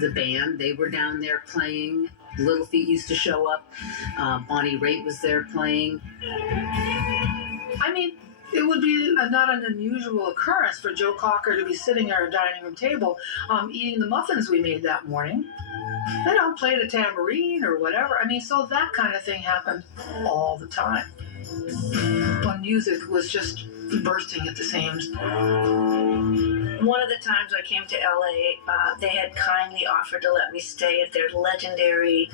The band, they were down there playing. Little Feat used to show up. Bonnie Raitt was there playing. I mean, it would be not an unusual occurrence for Joe Cocker to be sitting at our dining room table eating the muffins we made that morning. They don't play a tambourine or whatever. I mean, so that kind of thing happened all the time. When music was just bursting at the seams. One of the times I came to LA, they had kindly offered to let me stay at their legendary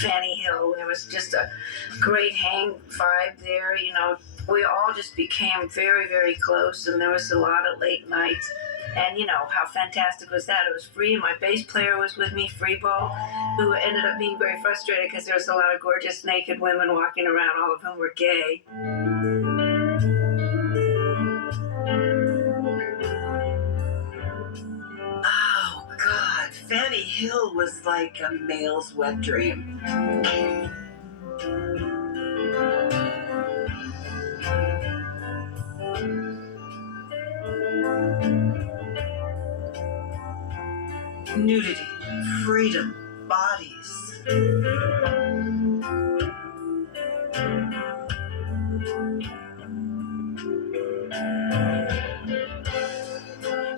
Fanny Hill. There was just a great hang vibe there, you know. We all just became very, very close, and there was a lot of late nights. And you know, how fantastic was that? It was free. My bass player was with me, Freebo, who ended up being very frustrated because there was a lot of gorgeous naked women walking around, all of whom were gay. Oh, God. Fanny Hill was like a male's wet dream. Nudity, freedom, bodies.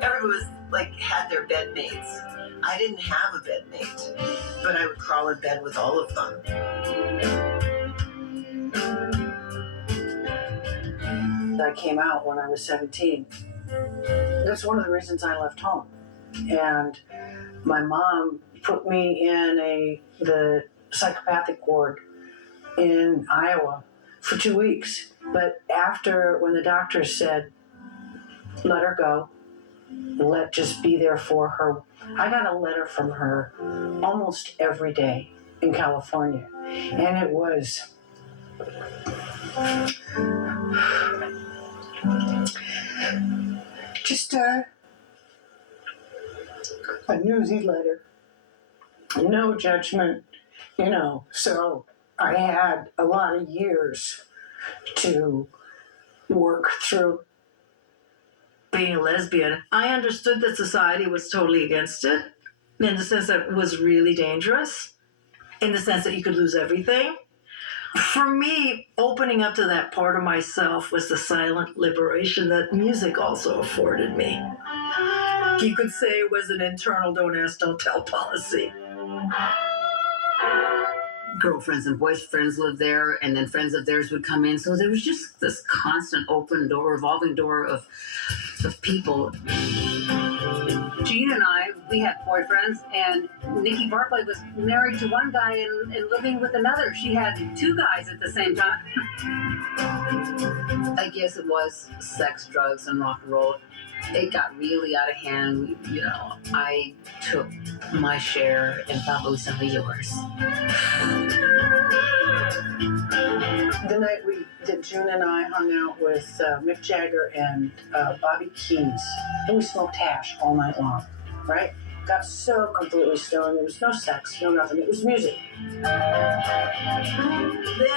Everyone was like had their bedmates. I didn't have a bedmate, but I would crawl in bed with all of them. I came out when I was 17. That's one of the reasons I left home. And my mom put me in the psychopathic ward in Iowa for 2 weeks. But when the doctors said, let her go, just be there for her, I got a letter from her almost every day in California. And it was just a newsy letter. No judgment, you know. So I had a lot of years to work through Being a lesbian, I understood that society was totally against it, in the sense that it was really dangerous, in the sense that you could lose everything. For me, opening up to that part of myself was the silent liberation that music also afforded me. You could say it was an internal don't ask, don't tell policy. Girlfriends and boyfriends lived there, and then friends of theirs would come in. So there was just this constant open door, revolving door of people. Jean and I, we had boyfriends, and Nikki Barclay was married to one guy and living with another. She had two guys at the same time. I guess it was sex, drugs, and rock and roll. It got really out of hand. You know, I took my share and probably some of yours. the night that June and I hung out with Mick Jagger and Bobby Keys, and we smoked hash all night long, right? Got so completely stoned. There was no sex, no nothing. It was music. Then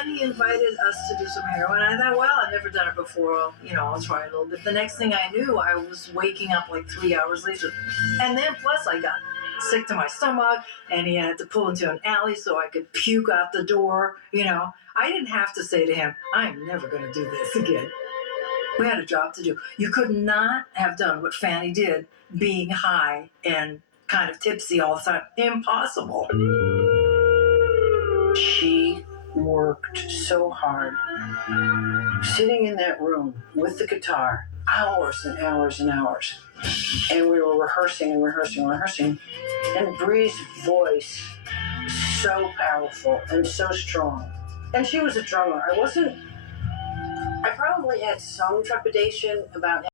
he invited us to do some heroin. I thought, well, I've never done it before. I'll try a little bit. The next thing I knew, I was waking up like 3 hours later. And then plus I got sick to my stomach, and he had to pull into an alley so I could puke out the door. I didn't have to say to him, I'm never going to do this again. We had a job to do. You could not have done what Fanny did, being high and kind of tipsy all the time. Impossible. She worked so hard, sitting in that room with the guitar, hours and hours and hours. And we were rehearsing and rehearsing and rehearsing. And Bree's voice, so powerful and so strong. And she was a drummer. I probably had some trepidation about